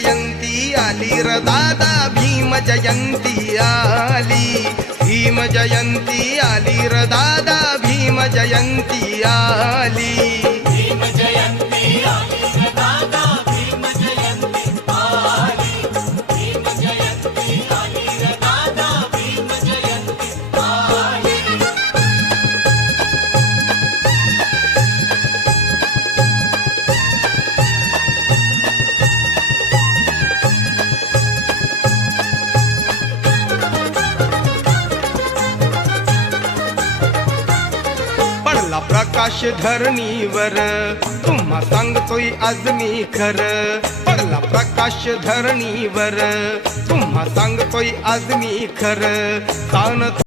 जयंती आली र दादा, भीम जयंती आली, भीम जयंती आली र दादा, भीम जयंती आली, भीम जयंती आली रे दादा, भीम जयंती आली, भीम जयंती आली रे दादा, भीम जयंती आली. पडला प्रकाश धरणीवर, तुम्हा सांगतोय आज मी खरं, पडला प्रकाश धरणीवर, तुम्हा सांगतोय आज मी खरं, ताण